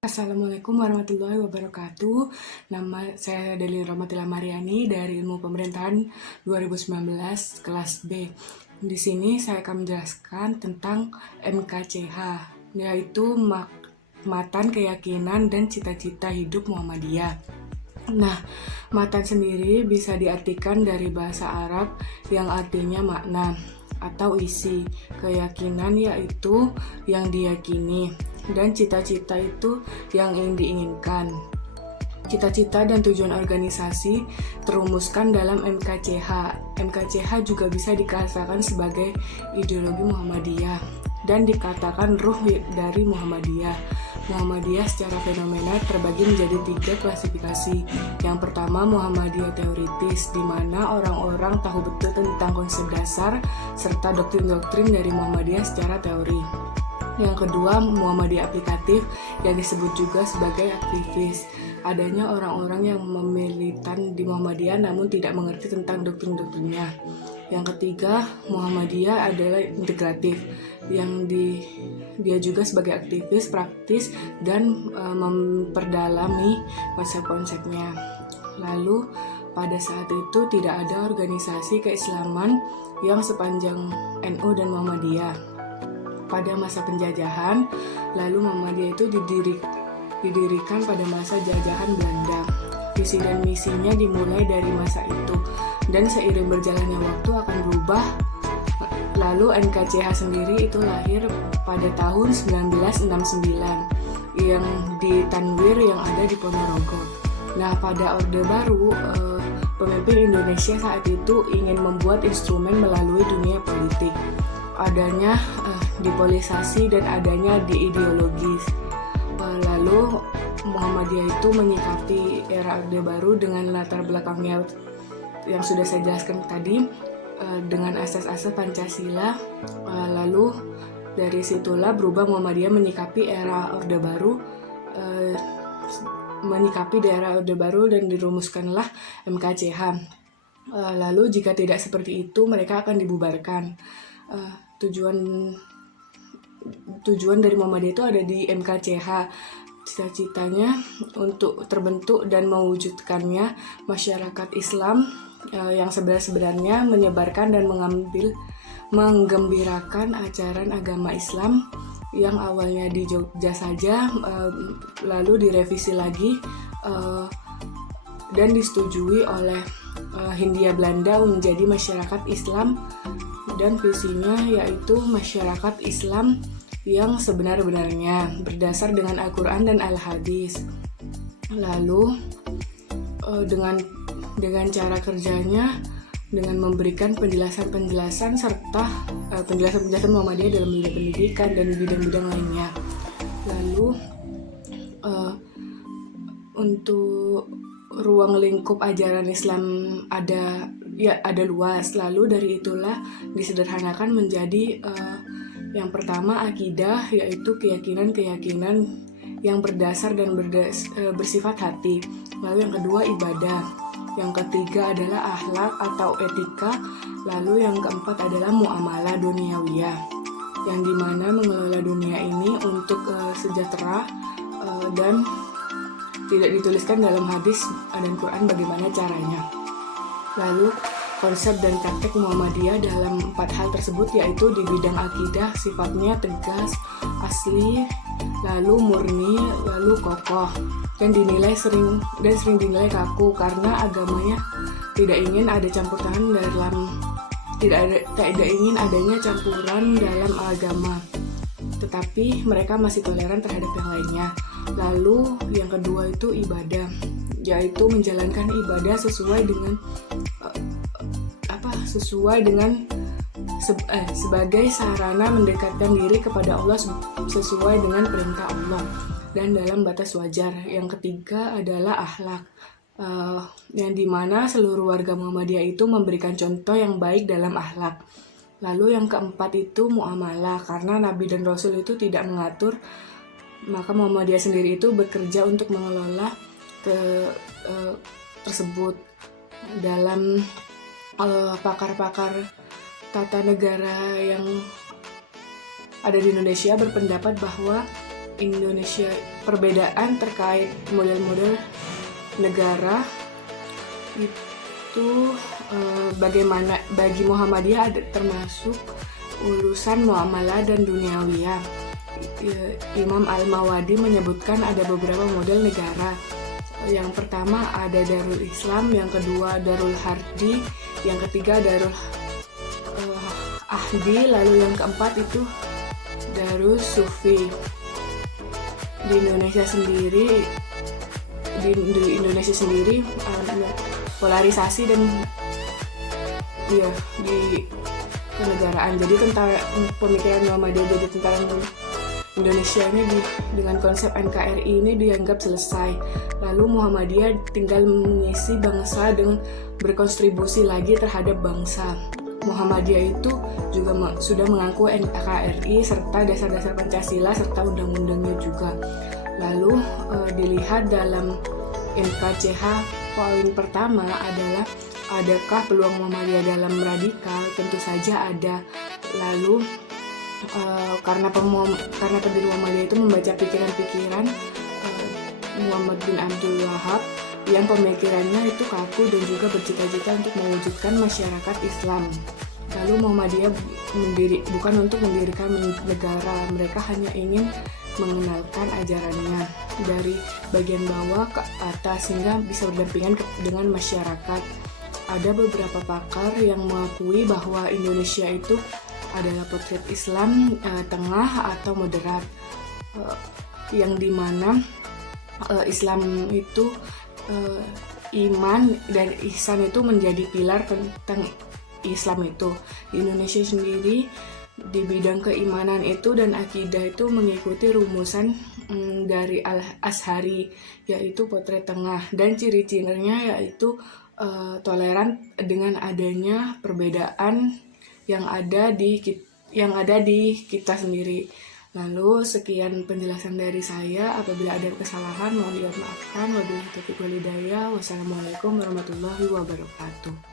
Assalamualaikum warahmatullahi wabarakatuh. Nama saya Deli Romatila Mariani dari Ilmu Pemerintahan 2019 kelas B. Di sini saya akan menjelaskan tentang MKCH, yaitu Matan Keyakinan dan Cita-Cita Hidup Muhammadiyah. Nah, matan sendiri bisa diartikan dari bahasa Arab yang artinya makna atau isi. Keyakinan yaitu yang diyakini, dan cita-cita itu yang ingin diinginkan. Cita-cita dan tujuan organisasi terumuskan dalam MKCH. MKCH juga bisa dikatakan sebagai ideologi Muhammadiyah dan dikatakan ruh dari Muhammadiyah. Muhammadiyah secara fenomena terbagi menjadi 3 klasifikasi. Yang pertama, Muhammadiyah teoritis, di mana orang-orang tahu betul tentang konsep dasar serta doktrin-doktrin dari Muhammadiyah secara teori. Yang kedua, Muhammadiyah aplikatif, yang disebut juga sebagai aktivis. Adanya orang-orang yang memilitan di Muhammadiyah namun tidak mengerti tentang doktrin-doktrinnya. Yang ketiga, Muhammadiyah adalah integratif, yang dia juga sebagai aktivis, praktis, dan memperdalami konsep-konsepnya. Lalu, pada saat itu tidak ada organisasi keislaman yang sepanjang NU dan Muhammadiyah. Pada masa penjajahan, lalu Muhammadiyah itu didirikan pada masa jajahan Belanda. Visi dan misinya dimulai dari masa itu, dan seiring berjalannya waktu akan berubah. Lalu NKCH sendiri itu lahir pada tahun 1969 yang di Tanwir yang ada di Ponorogo. Nah, pada Orde Baru, pemimpin Indonesia saat itu ingin membuat instrumen melalui dunia politik. Adanya dipolisasi dan adanya diideologis. Lalu Muhammadiyah itu menyikapi era Orde Baru dengan latar belakangnya yang sudah saya jelaskan tadi, dengan asas-asas Pancasila. Lalu dari situlah berubah Muhammadiyah menyikapi era Orde Baru, dan dirumuskanlah MKCH. Lalu jika tidak seperti itu, mereka akan dibubarkan. Tujuan dari Muhammadiyah itu ada di MKCH. Cita-citanya untuk terbentuk dan mewujudkannya masyarakat Islam yang sebenarnya menyebarkan dan menggembirakan ajaran agama Islam yang awalnya di Jogja saja, lalu direvisi lagi dan disetujui oleh Hindia Belanda menjadi masyarakat Islam, dan visinya yaitu masyarakat Islam yang sebenar-benarnya berdasar dengan Al-Quran dan Al-Hadis. Lalu dengan cara kerjanya, dengan memberikan penjelasan serta penjelasan Muhammadiyah dalam bidang pendidikan dan bidang-bidang lainnya. Lalu untuk ruang lingkup ajaran Islam ada luas. Lalu dari itulah disederhanakan menjadi yang pertama akidah, yaitu keyakinan yang berdasar dan bersifat hati. Lalu yang kedua ibadah. Yang ketiga adalah akhlak atau etika. Lalu yang keempat adalah muamalah duniawiyah, yang dimana mengelola dunia ini untuk sejahtera, dan tidak dituliskan dalam hadis dan Quran bagaimana caranya. Lalu konsep dan praktek Muhammadiyah dalam 4 hal tersebut, yaitu di bidang akidah sifatnya tegas, asli, lalu murni, lalu kokoh, dan sering dinilai kaku karena agamanya tidak ingin ada campur tangan tidak ingin adanya campuran dalam agama, tetapi mereka masih toleran terhadap yang lainnya. Lalu yang kedua itu ibadah, yaitu menjalankan ibadah sesuai dengan sebagai sarana mendekatkan diri kepada Allah sesuai dengan perintah Allah dan dalam batas wajar. Yang ketiga adalah akhlak, yang dimana seluruh warga Muhammadiyah itu memberikan contoh yang baik dalam akhlak. Lalu yang keempat itu muamalah, karena Nabi dan Rasul itu tidak mengatur, maka Muhammadiyah sendiri itu bekerja untuk mengelola tersebut. Dalam pakar-pakar tata negara yang ada di Indonesia berpendapat bahwa Indonesia, perbedaan terkait model-model negara itu bagaimana bagi Muhammadiyah ada termasuk urusan muamalah dan duniawiyah. Imam Al-Mawardi menyebutkan ada beberapa model negara. Yang pertama ada Darul Islam, yang kedua Darul Harbi, yang ketiga Darul Ahdi, lalu yang keempat itu Darul Sufi. Di Indonesia sendiri polarisasi dan di kenegaraan. Jadi tentara pemikiran Muhammadiyah jadi tentara Indonesia ini dengan konsep NKRI ini dianggap selesai. Lalu Muhammadiyah tinggal mengisi bangsa dan berkontribusi lagi terhadap bangsa. Muhammadiyah itu juga sudah mengaku NKRI serta dasar-dasar Pancasila serta undang-undangnya juga. Lalu dilihat dalam NKCH, poin pertama adalah adakah peluang Muhammadiyah dalam radikal? Tentu saja ada. Lalu karena pendiri Muhammadiyah itu membaca pikiran-pikiran Muhammad bin Abdul Wahab yang pemikirannya itu kaku dan juga bercita-cita untuk mewujudkan masyarakat Islam. Lalu Muhammadiyah bukan untuk mendirikan negara, mereka hanya ingin mengenalkan ajarannya dari bagian bawah ke atas sehingga bisa berdampingan dengan masyarakat. Ada beberapa pakar yang mengakui bahwa Indonesia itu adalah potret Islam tengah atau moderat, yang dimana Islam itu iman dan ihsan itu menjadi pilar tentang Islam itu. Di Indonesia sendiri di bidang keimanan itu dan akidah itu mengikuti rumusan dari Al-Azhari, yaitu potret tengah, dan ciri-cirinya yaitu toleran dengan adanya perbedaan yang ada di kita sendiri. Lalu sekian penjelasan dari saya. Apabila ada kesalahan mohon dimaafkan. Wabillahi taufiq wal hidayah. Wassalamualaikum warahmatullahi wabarakatuh.